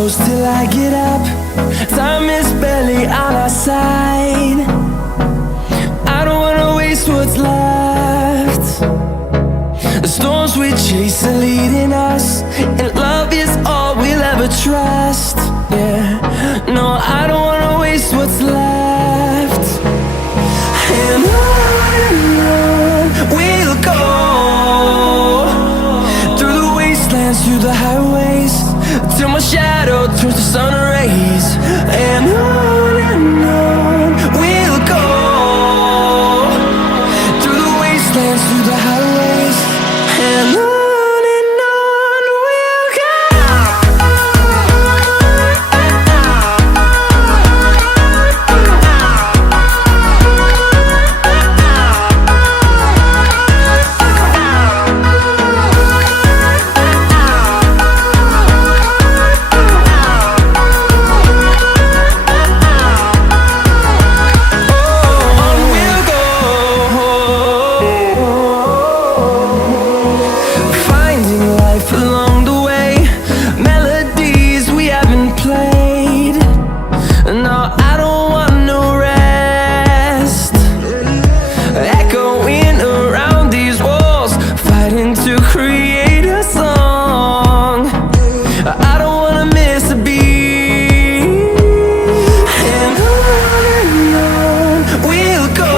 close till I get up. Time is barely on our side. I don't wanna waste what's left. The storms we chase are leading us, and love is all we'll ever trust. Yeah, no, I don't wanna waste what's left. And on we'll go, through the wastelands, through the highways, till my shadow turns to sun rays. And on we'll go, through the wastelands, through the highways, and on we'll go. Along the way, melodies we haven't played. No, I don't want no rest. Echoing around these walls, fighting to create a song. I don't wanna miss a beat. And on we'll go,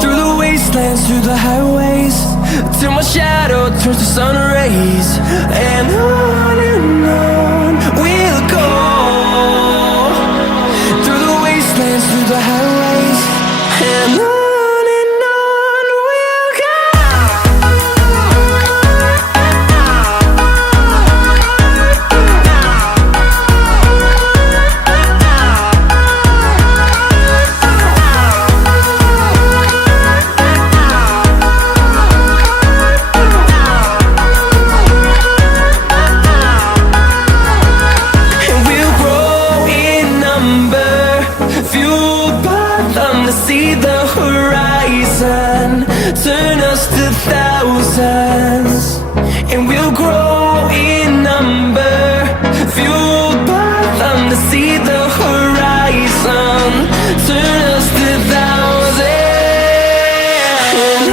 through the wastelands, through the highways, till my shadow turns to sun rays. And on we'll go, through the wastelands, through the highways, and on we'll go. See the horizon, turn us to thousands, and we'll grow in number. Fueled by them to see the horizon, turn us to thousands. And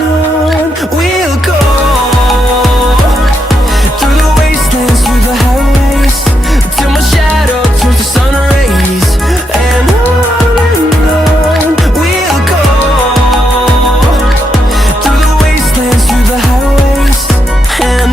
on we'll go, through the wastelands, through the highways, till my shadow turns to sun rays. And and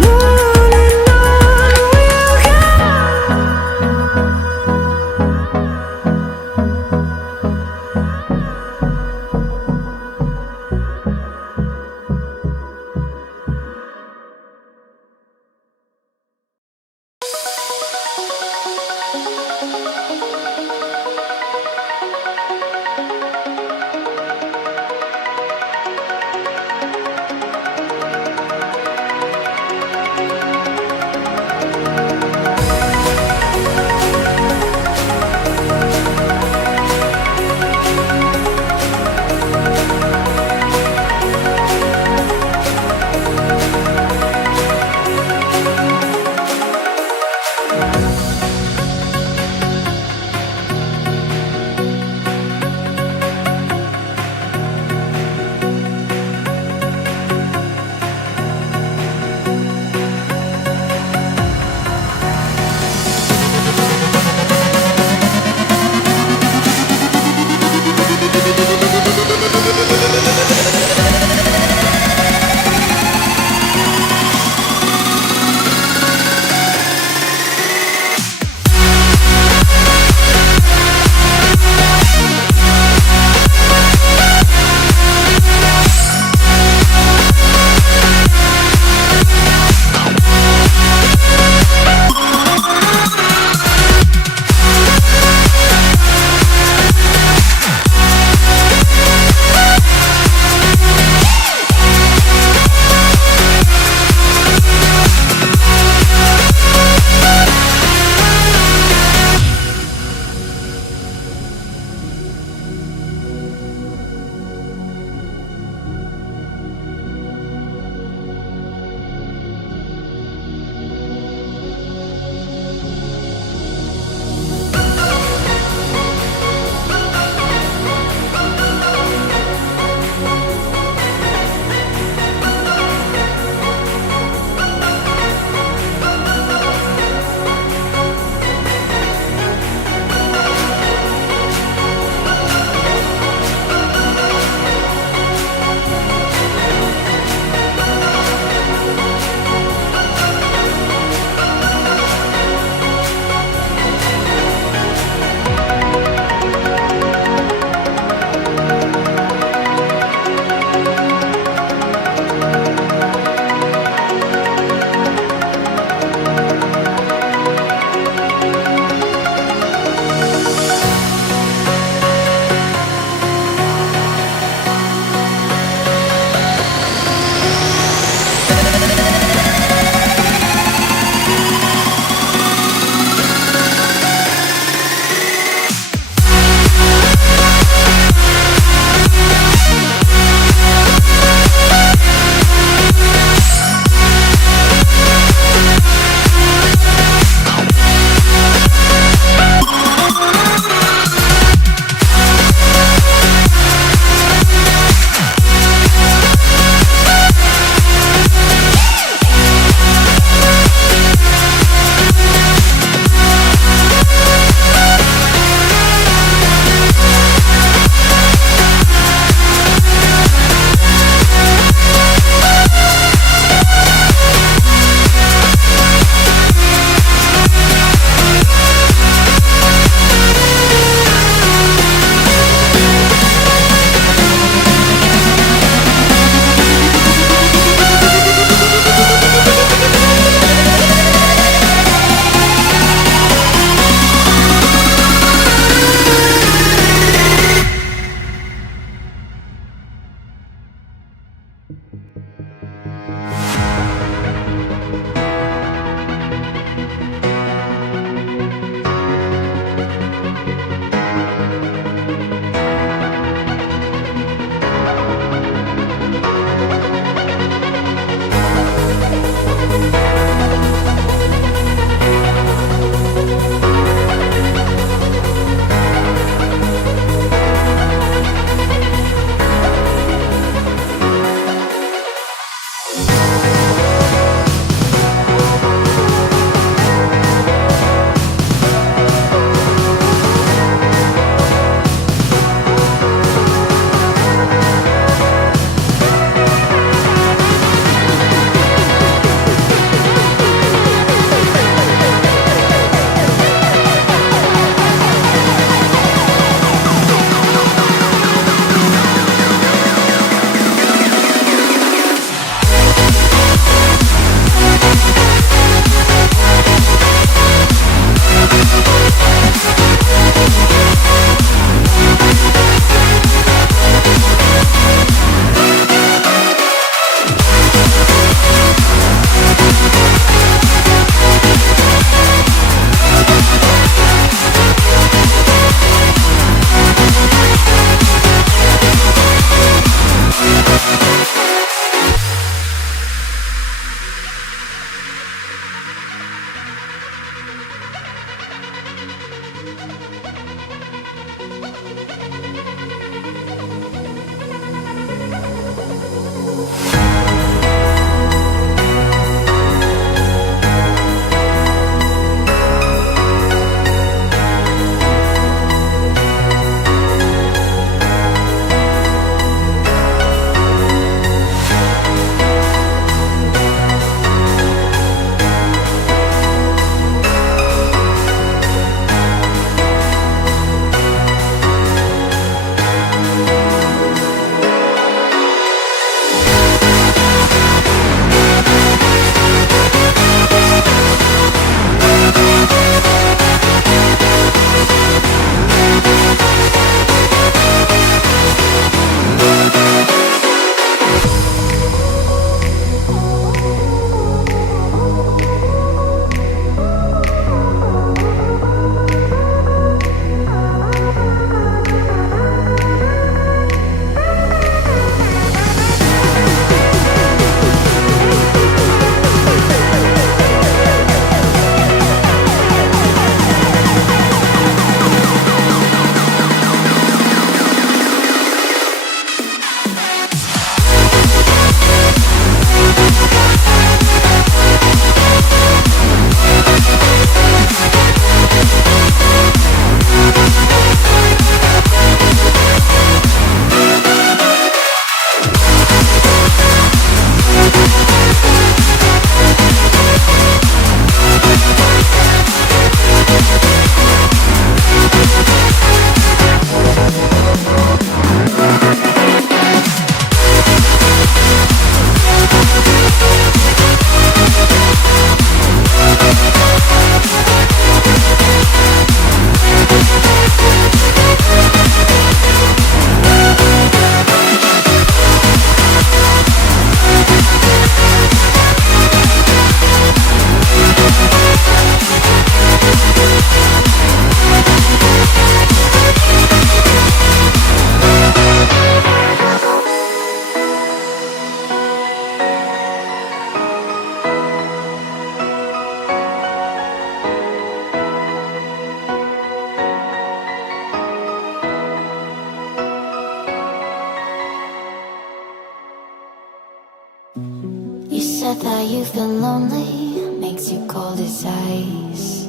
said that you've been lonely, makes you cold as ice.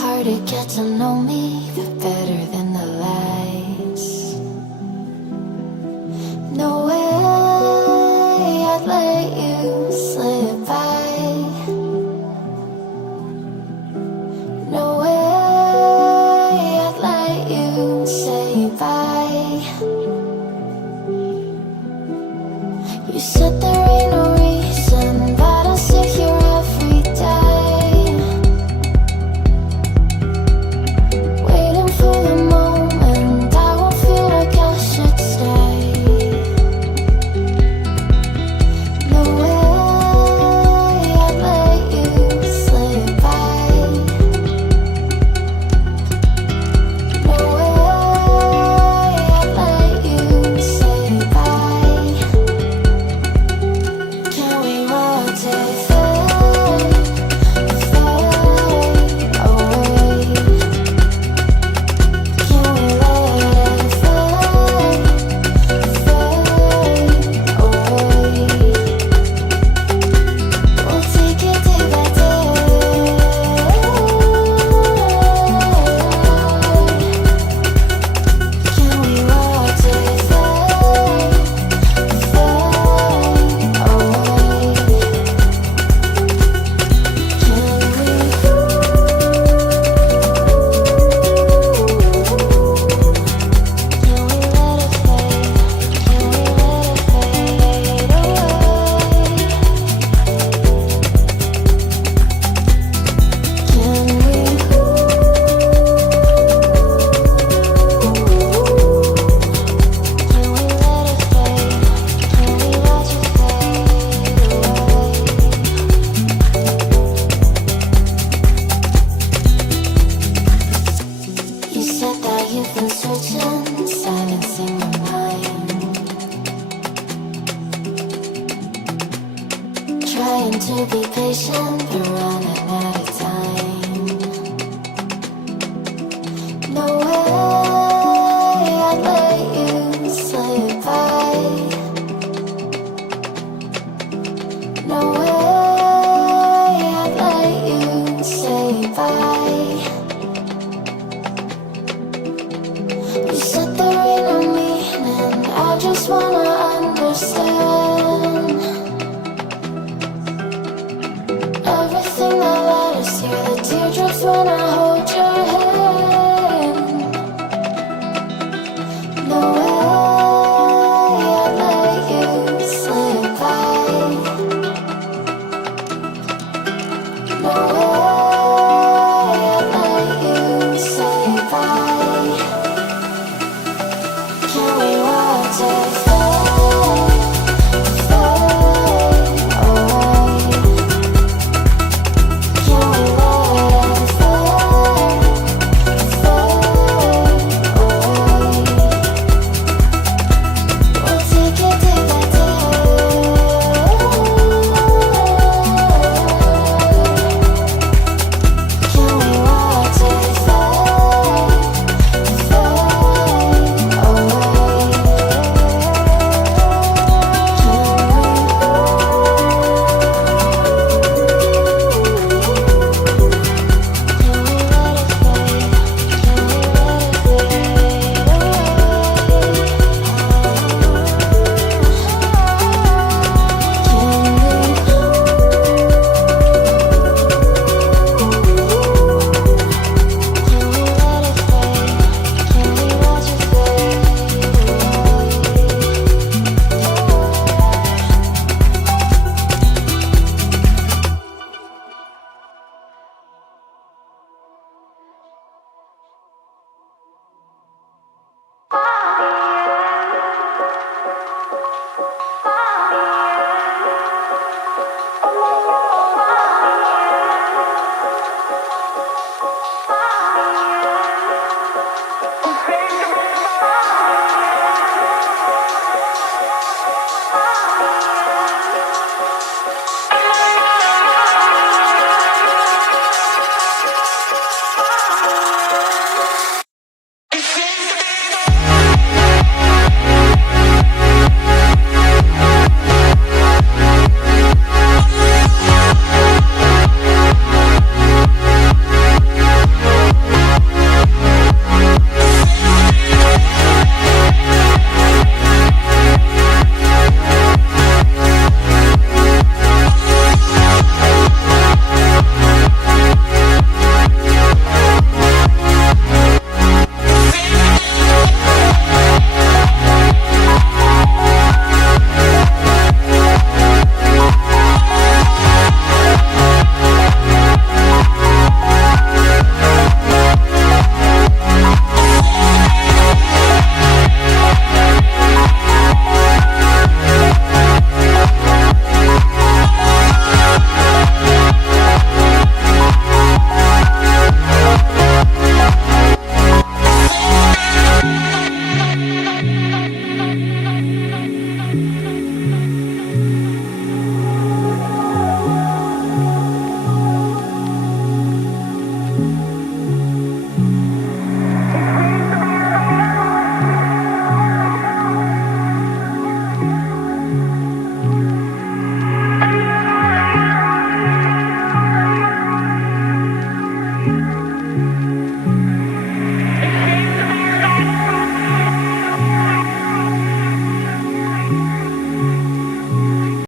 Hard to get to know me, but better than